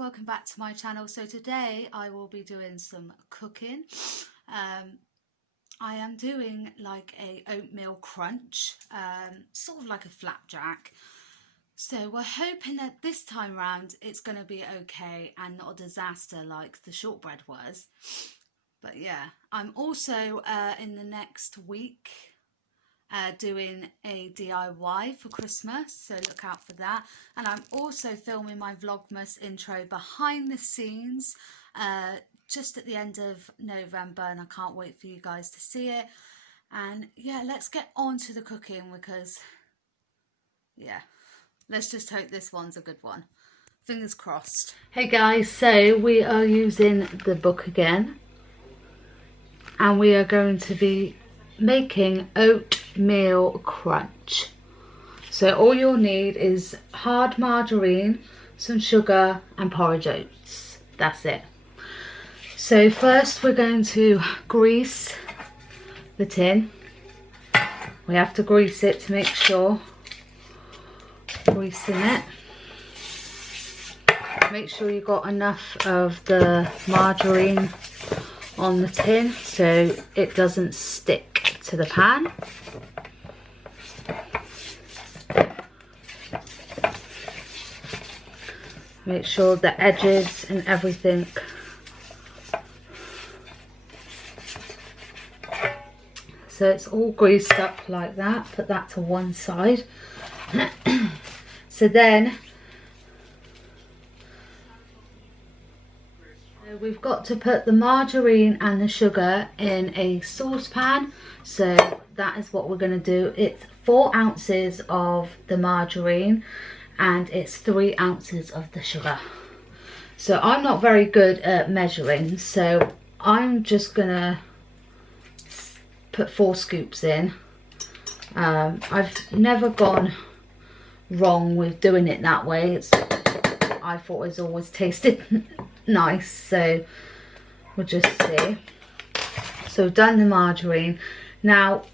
welcome back to my channel. So today I will be doing some cooking. I am doing like a oatmeal crunch, sort of like a flapjack. So we're hoping that this time round it's going to be okay and not a disaster like the shortbread was. But yeah, I'm also in the next week doing a DIY for Christmas, so look out for that. And I'm also filming my Vlogmas intro behind the scenes just at the end of November, and I can't wait for you guys to see it. And yeah, let's get on to the cooking because yeah, let's just hope this one's a good one. Fingers crossed. Hey guys, so we are using the book again and we are going to be making oatmeal crunch. So all you'll need is hard margarine, some sugar and porridge oats. That's it. So first we're going to grease the tin. We have to grease it to make sure. Greasing it. Make sure you got enough of the margarine on the tin so it doesn't stick to the pan. Make sure the edges and everything so it's all greased up like that. Put that to one side. So then we've got to put the margarine and the sugar in a saucepan. So that is what we're going to do. It's 4 ounces of the margarine and it's 3 ounces of the sugar. So I'm not very good at measuring, so I'm just going to put 4 scoops in. I've never gone wrong with doing it that way. I thought it's always tasted nice, so we'll just see. So we've done the margarine. Now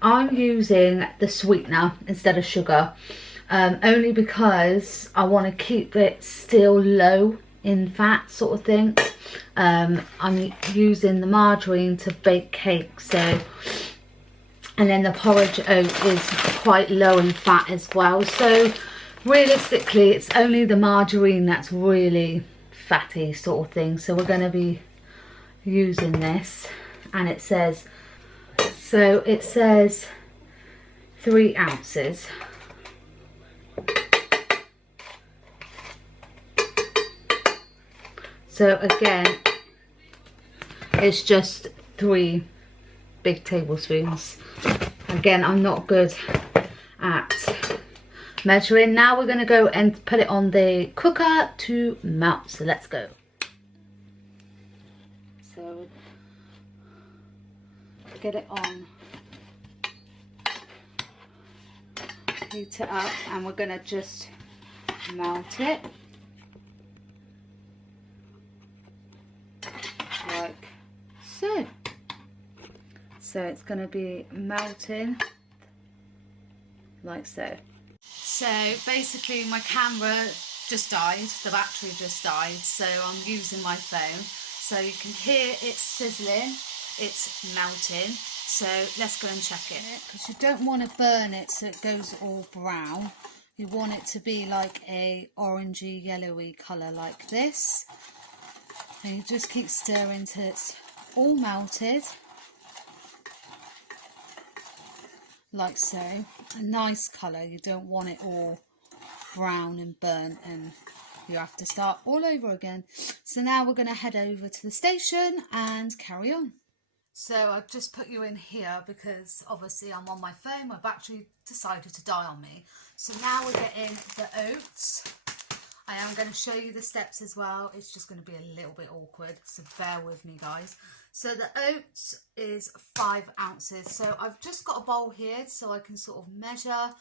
I'm using the sweetener instead of sugar, only because I want to keep it still low in fat sort of thing. I'm using the margarine to bake cake, so, and then the porridge oat is quite low in fat as well, so realistically it's only the margarine that's really fatty sort of thing. So we're going to be using this, and it says 3 ounces. So again, it's just 3 big tablespoons. Again, I'm not good at measuring. Now we're going to go and put it on the cooker to melt. So let's go. So get it on, heat it up, and we're going to just melt it like so. So it's going to be melting like so. So basically my camera just died, the battery just died, so I'm using my phone. So you can hear it sizzling, it's melting. So let's go and check it. Because you don't want to burn it so it goes all brown. You want it to be like a orangey yellowy colour like this. And you just keep stirring till it's all melted. Like so. A nice colour. You don't want it all brown and burnt and you have to start all over again. So now we're going to head over to the station and carry on. So I've just put you in here because obviously I'm on my phone. My battery decided to die on me. So now we're getting the oats. I am going to show you the steps as well. It's just going to be a little bit awkward, so bear with me guys. So the oats is 5 ounces. So I've just got a bowl here so I can sort of measure,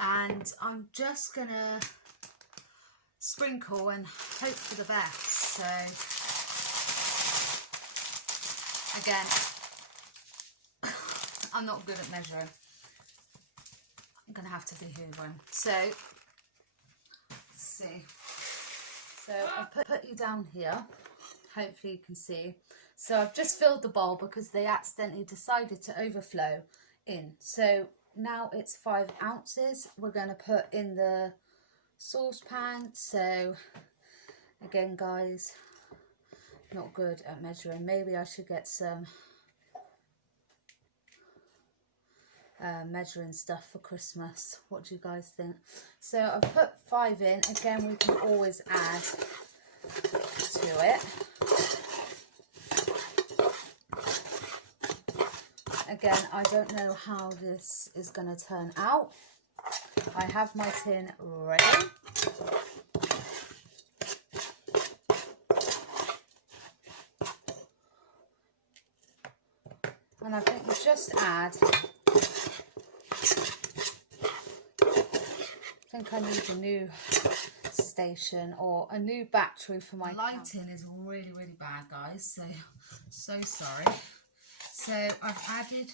and I'm just going to sprinkle and hope for the best. So again, I'm not good at measuring. I'm going to have to be hoovering. So let's see. So I've put you down here. Hopefully you can see. So I've just filled the bowl because they accidentally decided to overflow in. So now it's 5 ounces. We're going to put in the saucepan. So again, guys, not good at measuring. Maybe I should get some measuring stuff for Christmas. What do you guys think? So I've put 5 in. Again, we can always add to it. Again, I don't know how this is going to turn out. I have my tin ready. And I think we just add, I think I need a new station or a new battery for my lighting is really bad, guys, so sorry. So I've added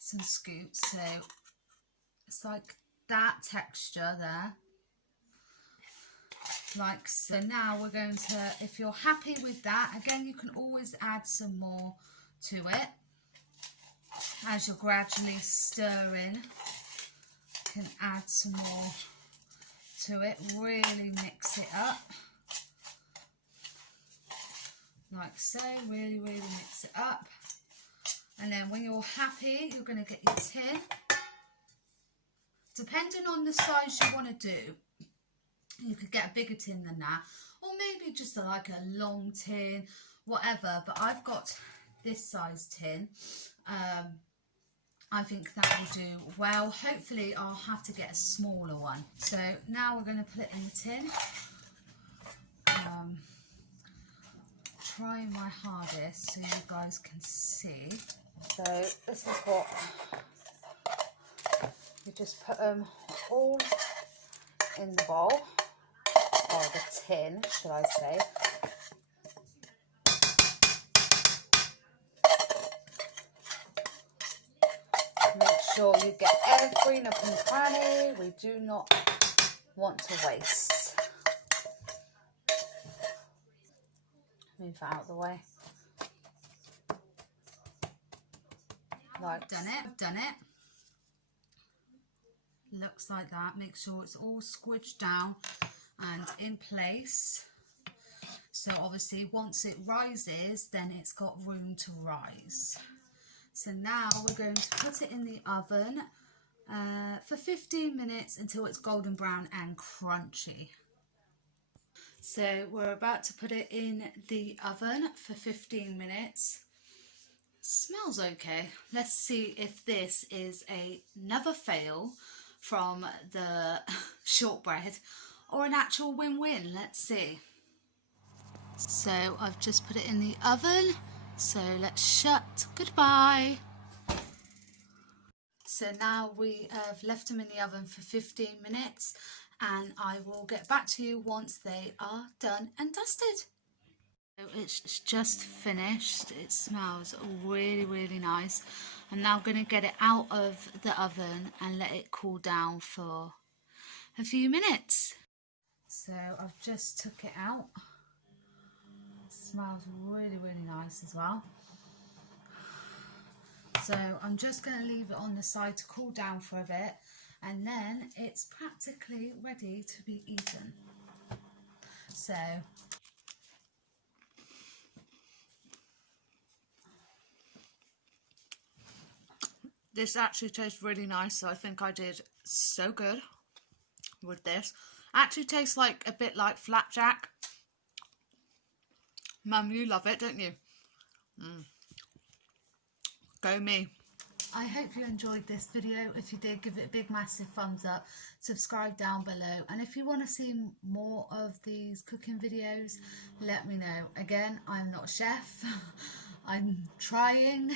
some scoops, so it's like that texture there, like so. Now we're going to, if you're happy with that, again you can always add some more to it as you're gradually stirring. You can add some more to it, really mix it up like so, really mix it up. And then when you're happy, you're going to get your tin. Depending on the size you want to do, you could get a bigger tin than that, or maybe just like a long tin, whatever. But I've got this size tin. I think that will do well. Hopefully I'll have to get a smaller one. So now we're going to put it in the tin. Trying my hardest so you guys can see. So this is what you just put them all in the bowl, or the tin, should I say. Make sure you get every nook and cranny. We do not want to waste. Move that out of the way. Right, I've done it. Looks like that. Make sure it's all squidged down and in place. So obviously once it rises, then it's got room to rise. So now we're going to put it in the oven for 15 minutes until it's golden brown and crunchy. So we're about to put it in the oven for 15 minutes. Smells okay. Let's see if this is another fail from the shortbread or an actual win-win. Let's see. So I've just put it in the oven. So let's shut goodbye. So now we have left them in the oven for 15 minutes and I will get back to you once they are done and dusted. So it's just finished. It smells really nice. I'm now going to get it out of the oven and let it cool down for a few minutes. So I've just took it out. It smells really nice as well. So I'm just going to leave it on the side to cool down for a bit, and then it's practically ready to be eaten. So this actually tastes really nice, so I think I did so good with this. Actually tastes like a bit like flapjack. Mum, you love it, don't you? Go me. I hope you enjoyed this video. If you did, give it a big massive thumbs up, subscribe down below, and if you want to see more of these cooking videos, let me know. Again, I'm not a chef. I'm trying.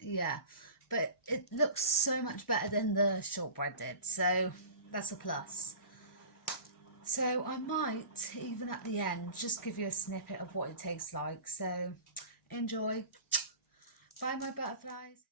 Yeah, but it looks so much better than the shortbread did, so that's a plus. So I might even at the end just give you a snippet of what it tastes like. So enjoy. Bye my butterflies.